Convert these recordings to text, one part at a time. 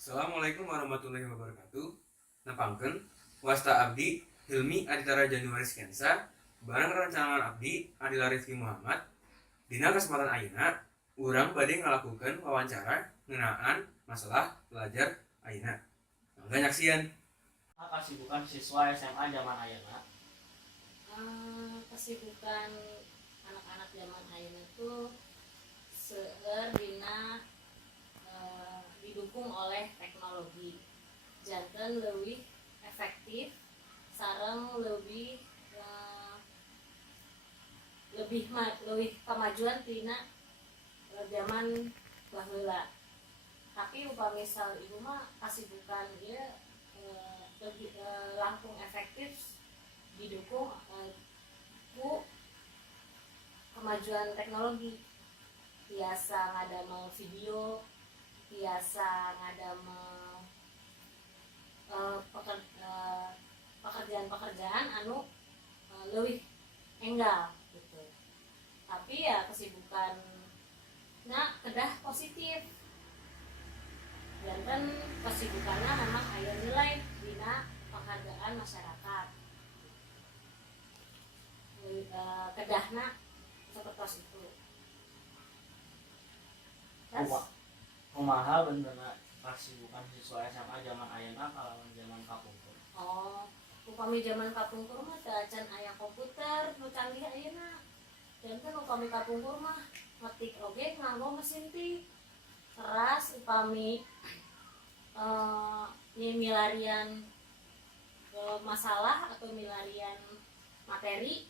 Assalamualaikum warahmatullahi wabarakatuh. Nepangkeun wasta abdi Hilmi Aditara Januari Skensa bareng rencangan abdi Adila Rifki Muhammad. Dina kesempatan ayeuna urang bade ngalakukeun wawancara ngeunaan masalah belajar ayeuna. Mangga nyaksian. Kasibukan siswa SMA zaman ayeuna. Kesibukan anak-anak zaman ayeuna tuh seueur dina didukung oleh teknologi janten leuwih efektif sareng leuwih kemajuan tina zaman baheula. Tapi upami misal ieu mah kasibukan ieu lebih langkung efektif didukung ku kemajuan teknologi. Biasa ngadamel video, biasa ngadamel pekerjaan-pekerjaan anu leuwih enggal gitu. Tapi ya kesibukanna kedah positif. Dan kan kesibukannya memang aya nilai dina penghargaan masyarakat. Kedahna seperti itu. Kumaha benerna kasibukan siswa SMA zaman ayeuna kalawan zaman kapungkur. Upami zaman kapungkur mah teu acan aya komputer nu canggih ayeuna. Janten upami kapungkur mah ngetik oge nganggo mesin tik. Teras upami milarian masalah atau milarian materi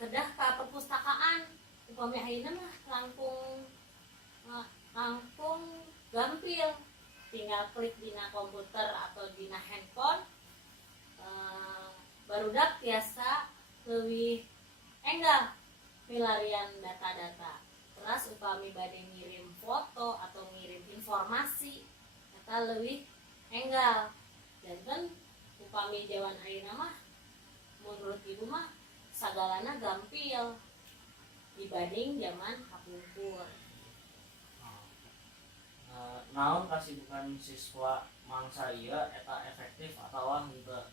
kedah ka perpustakaan. Upami ayeuna mah langkung gampil, tinggal klik dina komputer atau dina handphone, barudak tiasa leuwih enggal milarian data-data. Terus upami bade ngirim foto atau ngirim informasi eta leuwih enggal. Janten upami jaman ayeuna mah menurut ibu mah sagalana gampil dibanding zaman kapungkur. Naon kasibukan siswa mangsa ieu eta efektif atawa henteu?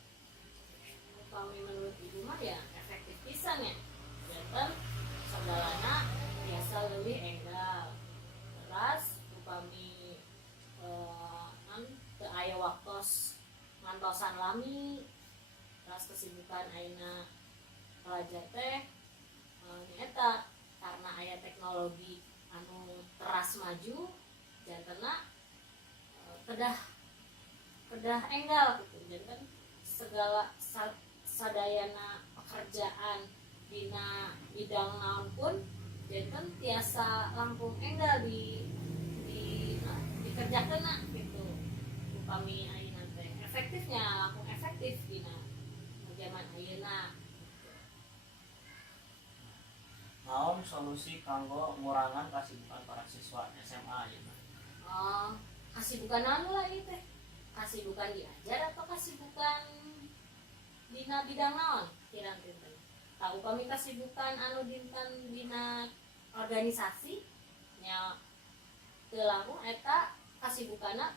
Upami menurut ibu mah ya efektif pisan ya. Janten sagalana biasa leuwih enggal. Teras upami teu aya waktos ngantosan lami. Teras kesibukan ayeuna pelajar teh nyaeta karena aya teknologi anu teras maju jantena kedah enggal gitu. Janten segala sadayana pekerjaan dina bidang naon pun janten tiasa langkung enggal dikerjakeunna gitu. Upami ayeuna teh efektifnya langkung efektif dina zaman ayeuna. Naon solusi kanggo ngurangan kasibukan para siswa SMA ayeuna? Kasibukan anu lah ieu teh. Kasibukan diajar atau kasibukan dina bidang naon kirang-kirang. Tah upami kasibukan anu dinten dina organisasi nya teu langkung eta kasibukanna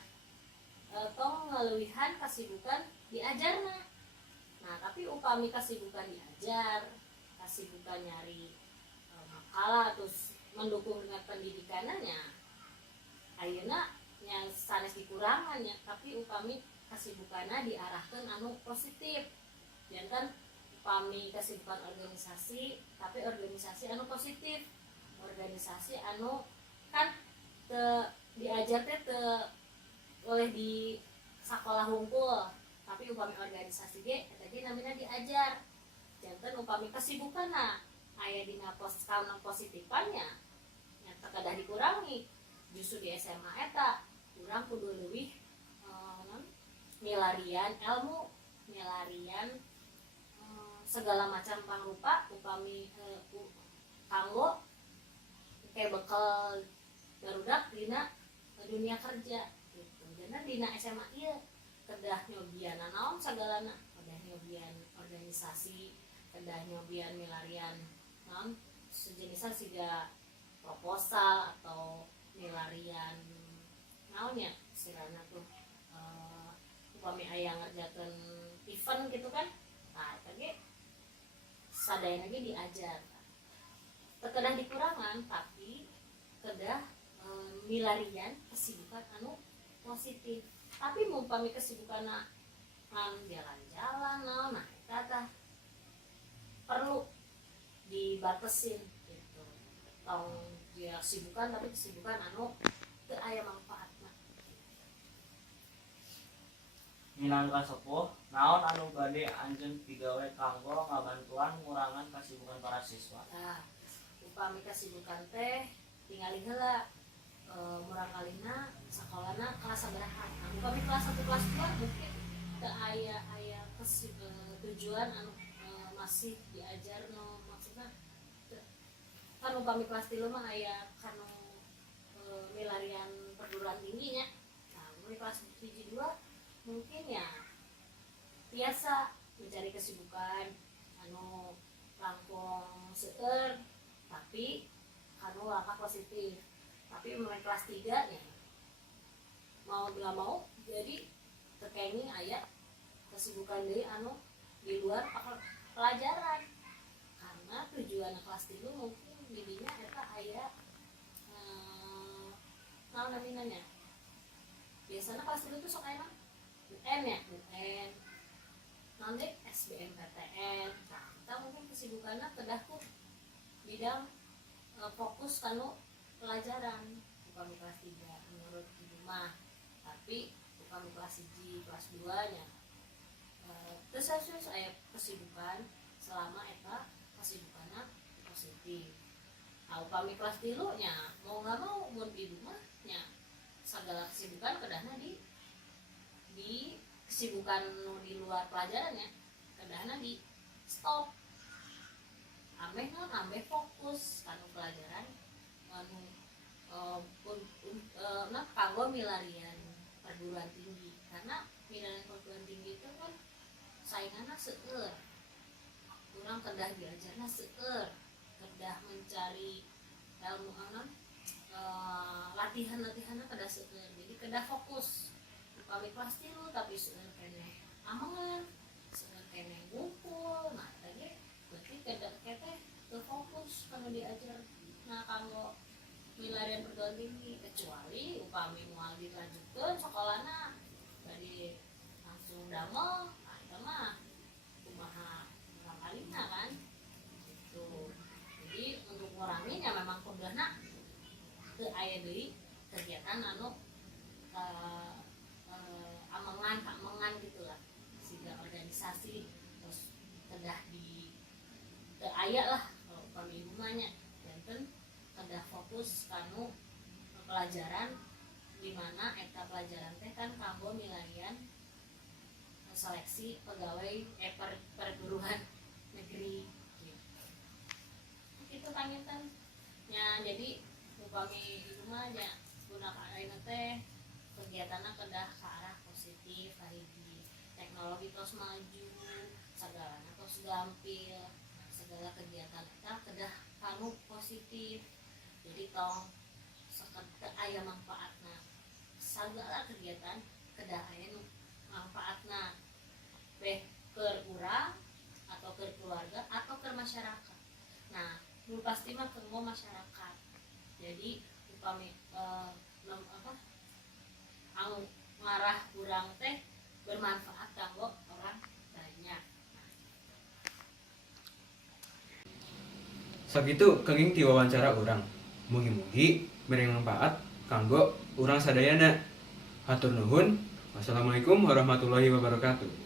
tong ngaleuwihan kasibukan diajarna. Nah, tapi upami kasibukan diajar, kasibukan nyari makalah terus mendukung dengan pendidikannya ayeuna nya sanes dikurangan ya. Tapi upami kasibukanna diarahkeun anu positif. Janten upami kasibukan organisasi tapi organisasi anu positif. Organisasi anu kan diajar teh teu oleh di sakola hungkul. Tapi upami organisasi ge eta ge namina diajar. Janten upami kasibukanna aya dina kaum positifannya nya kedah dikurangi. Justru di SMA eta urang kudu leuwih milarian ilmu, milarian segala macam pangrupa upami kanggo kayak bekal barudak dina dunia kerja gitu. Jadi dina SMA ieu kedah nyobiana naon sagalana, kedah nyobian organisasi, kedah nyobian milarian naon sejenisan siga proposal atau milarian naon ya istilahna upami aya ngerjakeun event gitu kan, nah eta ge sadayana ge diajar. Teu kedah dikurangan tapi kedah milarian kesibukan anu positif. Tapi mumpami kesibukanna ngan jalan-jalan nah eta tah perlu dibatesin gitu. Tong dia kesibukan tapi kesibukan anu teu aya manfaatna. Minangka sepuh, naon anu bade anjeun pigawe kanggo ngabantuan ngurangan kasibukan para siswa? Nah, upami kesibukan teh tingali heula murangkalina sakolana kelas sabaraha. Nah, upami kelas 1 kelas 2 mungkin teu aya tujuan anu masih diajar no maksudna kan upami kelas 3 mah aya kanu milarian perguruan tingginya. Nah, upami kelas 1 2 mungkin ya biasa mencari kesibukan anu langkung seueur tapi anu langkah positif. Tapi mulai kelas 3 nya mau nggak mau jadi tekenging aya kesibukan deui anu di luar pelajaran karena tujuan kelas 3 mungkin didinya eta aya naon namanya biasanya kelas 3 tuh sok aya UN ya UN nanti SBMPTN. Nah kita mungkin kesibukannya kedah ku bidang fokus kanu pelajaran bukan di kelas 3 menurut ibu mah, tapi bukan di kelas 1 kelas 2 nya terus saya kesibukan selama eta kesibukannya positif. Nah upami kelas 3 nya mau nggak mau mun ibu mah nya segala kesibukan kedahna di kesibukan di luar pelajarannya kedahna di stop ambeh fokus kanu pelajaran anu kanggo milarian perguruan tinggi karena milarian perguruan tinggi itu kan sainganna seueur urang kedah diajarna seueur kedah mencari ilmu anan latihan-latihanna kedah seueur jadi kedah fokus kami kelas 3 tapi seueur keneh amangan seueur keneh ngumpul. Nah tadi berarti kedah teh teu fokus kanu diajar nah kanggo milarian perguruan tinggi kecuali upami moal dilanjutkeun sakolana bari langsung damel. Nah itu mah kumaha ngakalina kan gitu. Jadi untuk nguranginya memang kudahna teu aya deui kegiatan anu amengan gitulah sehingga organisasi terus kedah di teu aya lah kalau upami ibu mah nya benten kedah fokus kanu pelajaran di mana eta pelajaran teh kan kanggo milarian seleksi pegawai perguruan negeri gitu kan nya. Jadi upami ibu mah nya gunakan ayeuna teh kegiatanna kedah ke arah positif hiji teknologi tos maju sagalana tos gampil segala kegiatan eta kedah kanu positif jadi tong sakedah aya manfaatna sagala kegiatan kedah aya manfaatna beh keur urang atau keur keluarga atau keur masyarakat. Nah nu pasti mah kanggo masyarakat jadi upami anu ngarah urang teh bermanfaat kanggo orang banyak. Sakitu kenging ti wawancara urang. Mugi-mugi beri manfaat kanggo urang sadayana. Hatur nuhun. Wassalamualaikum warahmatullahi wabarakatuh.